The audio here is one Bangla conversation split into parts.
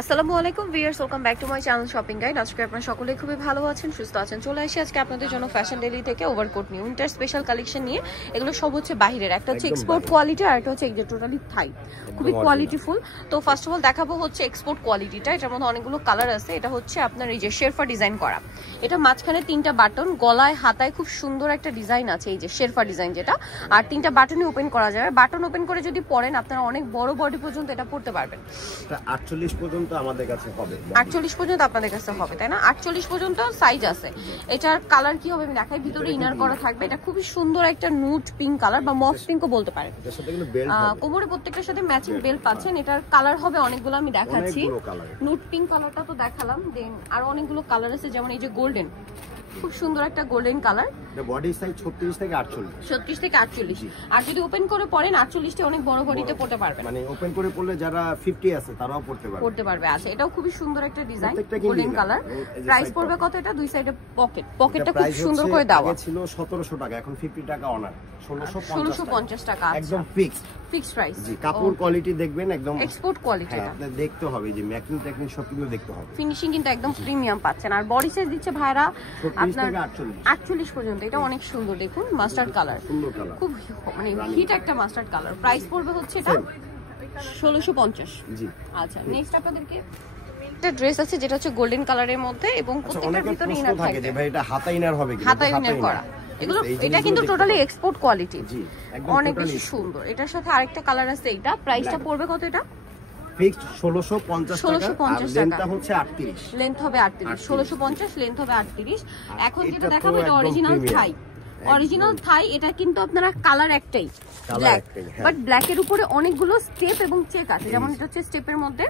আসসালামু আলাইকুম viewers, welcome back to my channel shopping guide. আজকে আপনারা সকলেই খুবই ভালো আছেন, সুস্থ আছেন। চলে আসি আজকে আপনাদের জন্য ফ্যাশন ডেলি থেকে ওভারকোট নিয়ে উইন্টার স্পেশাল কালেকশন নিয়ে। এগুলো সব হচ্ছে বাহিরের, একটা হচ্ছে এক্সপোর্ট কোয়ালিটি আর একটা হচ্ছে এই যে টোটালি থাই, খুবই কোয়ালিটিফুল। তো ফার্স্ট অফ অল দেখাবো হচ্ছে এক্সপোর্ট কোয়ালিটিটা। এটার মধ্যে অনেকগুলো কালার আছে। এটা হচ্ছে আপনার এই যে শেরফা ডিজাইন করা, এটা মাঝখানে 3টা বাটন, গলায় হাতায় খুব সুন্দর একটা ডিজাইন আছে, এই যে শেরফা ডিজাইন যেটা। আর 3টা বাটনই ওপেন করা যাবে। বাটন ওপেন করে যদি পরেন আপনারা অনেক বড় বডি পর্যন্ত এটা পড়তে পারবেন। এটা 48 পর্যন্ত আমাদের কাছে হবে, 48 পর্যন্ত আপনাদের কাছে হবে, তাই না? 48 পর্যন্ত সাইজ আছে। এটার কালার কি হবে আমি দেখাই। ভিতরে ইনার করা থাকবে। এটা খুবই সুন্দর একটা নুট পিঙ্ক কালার বা মফ পিঙ্কও বলতে পারেন। এটার সাথে কিন্তু বেল্ট হবে, কোমরে প্রত্যেকটার সাথে ম্যাচিং বেল্ট পাচ্ছেন। এটার কালার হবে অনেকগুলো, আমি দেখাচ্ছি। নুট পিঙ্ক কালারটা তো দেখালাম, দেন আর অনেকগুলো কালার আছে, যেমন এই যে গোল্ডেন, খুব সুন্দর একটা গোল্ডেন কালার। এটা বডি সাইজ 36 থেকে 48, 36 থেকে 48। আর যদি ওপেন করে পরেন 48টা অনেক বড় বডিতে পড়তে পারবেন। মানে ওপেন করে পড়লে যারা 50 আছে তারাও পড়তে পারবে। আচ্ছা, এটাও খুবই সুন্দর একটা ডিজাইন, গোল্ডেন কালার। প্রাইস পড়বে কত? এটা দুই সাইডে পকেটটা খুব সুন্দর করে দেওয়া। ছিল 1700 টাকা, এখন 50 টাকা অনার, 1650 টাকা। একদম ফিক্সড প্রাইস। জি, কাপড় কোয়ালিটি দেখবেন একদম এক্সপোর্ট কোয়ালিটি। হ্যাঁ, আপনাদের দেখতে হবে যে ম্যাকিং টেকনিক সব কিছু দেখতে হবে। ফিনিশিং কিন্তু একদম প্রিমিয়াম পাচ্ছেন। আর বডি সাইজ দিচ্ছে ভাইরা 36 আপনার থেকে 48 48 পর্যন্ত। এটা অনেক সুন্দর, দেখুন মাস্টার্ড কালার, সুন্দর কালার, খুব মানে হিট একটা মাস্টার্ড কালার। প্রাইস পড়বে হচ্ছে এটা 1650। জি। আচ্ছা, নেক্সট আপনাদেরকে একটা ড্রেস আছে যেটা হচ্ছে গোল্ডেন কালারের মধ্যে এবং প্রত্যেকটার ভিতরে ইনার থাকবে। যে ভাই এটা হাতা ইনার হবে কি? হাতা ইনার করা। এগুলো এটা কিন্তু টোটালি এক্সপোর্ট কোয়ালিটি, জি, একদম অনেক বেশি সুন্দর। এটার সাথে আরেকটা কালার আছে, এটা প্রাইসটা পড়বে কত? এটা ফিক্সড 1650 টাকা। লেন্থটা হচ্ছে 38, লেন্থ হবে 38, 1650 লেন্থ হবে 38। এখন যেটা দেখাবো এটা অরিজিনাল থাই, অরিজিনাল থাই। এটা কিন্তু আপনারা কালার একটাই, ব্ল্যাক, বাট ব্ল্যাকের উপরে অনেকগুলো স্টেপ এবং চেক আছে। যেমন এটা হচ্ছে স্টেপের মধ্যে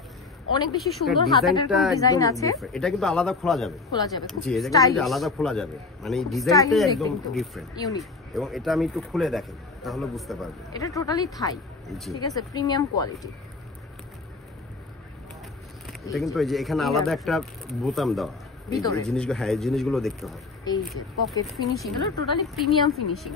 অনেক বেশি সুন্দর হাতাটার কোন ডিজাইন আছে। এটা কিন্তু আলাদা খোলা যাবে, জি, এটা কিন্তু আলাদা খোলা যাবে। মানে এই ডিজাইনটা একদম ডিফারেন্ট, ইউনিক। এবং এটা আমি একটু খুলে দেখেন তাহলে বুঝতে পারবেন। এটা টোটালি থাই, ঠিক আছে, প্রিমিয়াম কোয়ালিটি। এটা কিন্তু এই যে এখানে আলাদা একটা বোতাম দেওয়া, এই জিনিসগুলো, হ্যাঁ, এই জিনিসগুলো দেখতে হবে। এই যে পকেট ফিনিশিং, হলো টোটালি প্রিমিয়াম ফিনিশিং।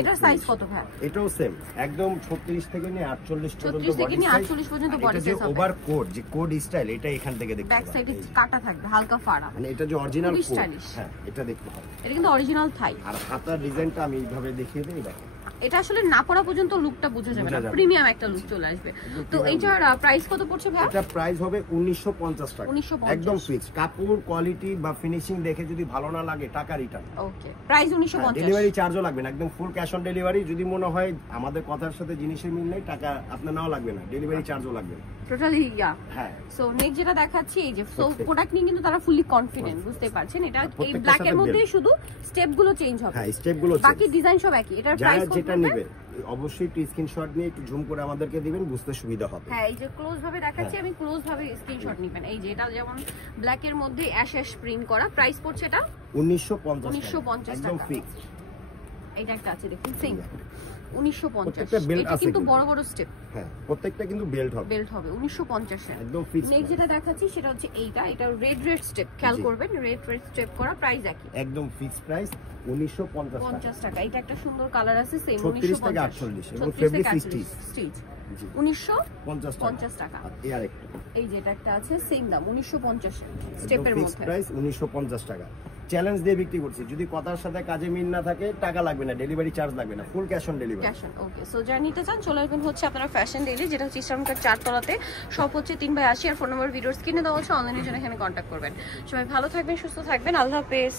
এটার সাইজ কত ভাই? এটাও সেম, একদম 36 থেকে নিয়ে 48 পর্যন্ত, 36 থেকে নিয়ে 48 পর্যন্ত বডি সাইজ হবে। ওভার কোট যে কোড স্টাইল, এটা এখান থেকে দেখতে ব্যাক সাইডে কাটা থাকবে, হালকা ফাড়া, মানে এটা যে অরিজিনাল কোড, স্টাইলিশ। হ্যাঁ, এটা দেখতে হবে। এটা কিন্তু অরিজিনাল থাই। আর হাতার ডিজাইনটা আমি এইভাবে দেখিয়ে দেই, দেখেন। এটা আসলে না পড়া পর্যন্ত লুকটা বোঝা যাবে না, প্রিমিয়াম একটা লুক চলে আসবে। তো এইটার প্রাইস কত পড়ছে ভাই? এটা প্রাইস হবে 1950 টাকা, 1950 একদম ফিক্সড। কাপড় কোয়ালিটি বা ফিনিশিং দেখে যদি ভালো না লাগে টাকা রিটার্ন। ওকে, প্রাইস 1950। ডেলিভারি চার্জও লাগবে না, একদম ফুল ক্যাশ অন ডেলিভারি। যদি মনে হয় আমাদের কথার সাথে জিনিসের মিল নেই, টাকা আপনার নাও লাগবে না, ডেলিভারি চার্জও লাগবে না, টোটালি ইয়া। হ্যাঁ। সো নেক্সট যেটা দেখাচ্ছি, এই যে সো প্রোডাক্ট নিয়ে কিন্তু তারা ফুলি কনফিডেন্ট, বুঝতে পারছেন। এটা এই ব্ল্যাক এর মধ্যে শুধু স্টেপ গুলো চেঞ্জ হবে, হ্যাঁ, স্টেপ গুলো, বাকি ডিজাইন সব একই। এটার প্রাইস কত? যেটা নেবে অবশ্যই একটু স্ক্রিনশট নিয়ে একটু জুম করে আমাদেরকে দিবেন, বুঝতে সুবিধা হবে। হ্যাঁ, এই যে ক্লোজ ভাবে দেখাচ্ছি আমি, ক্লোজ ভাবে স্ক্রিনশট নেবেন। এই যে এটা যেমন ব্ল্যাক এর মধ্যে অ্যাশ অ্যাশ প্রিন্ট করা। প্রাইস পড়ছে এটা 1950 একদম ফিক্সড। এটা একটা আছে দেখুন, সেম 1950। এটা কিন্তু বড় বড় স্টেপ, হ্যাঁ, প্রত্যেকটা কিন্তু বেল্ট হবে 1950 এর একদম ফিক্সড। নেক্সট যেটা দেখাচ্ছি সেটা হচ্ছে এইটা, এটা রেড স্টেপ, খেয়াল করবেন, রেড স্টেপ করা। প্রাইস একই, একদম ফিক্সড প্রাইস 1950 টাকা। এটা একটা সুন্দর কালার আছে, সেম 36 থেকে 48 এবং ফেব্রিক স্টিচ, 1950 টাকা। এই আরেকটা, এই যে এটা একটা আছে, সেম দাম 1950 এর স্টেপের মধ্যে, প্রাইস 1950 টাকা। চ্যালেঞ্জ দিয়ে বিক্রি করছি, যদি কথার সাথে কাজে মিল না থাকে টাকা লাগবে না, ডেলিভারি চার্জ লাগবে না, full cash on delivery. Cash on. Okay, so যারা নিতে চান চলে আসবেন হচ্ছে আপনারা ফ্যাশন ডেইলি, যেটা হচ্ছে ইসলামকার 4 তলাতে। সব হচ্ছে 3/80। আর ফোন নাম্বার ভিডিওর স্ক্রিনে দেওয়া হচ্ছে, অনলাইনের জন্য এখানে কন্ট্যাক্ট করবেন। সবাই ভালো থাকবেন, সুস্থ থাকবেন, আল্লাহ হাফেজ।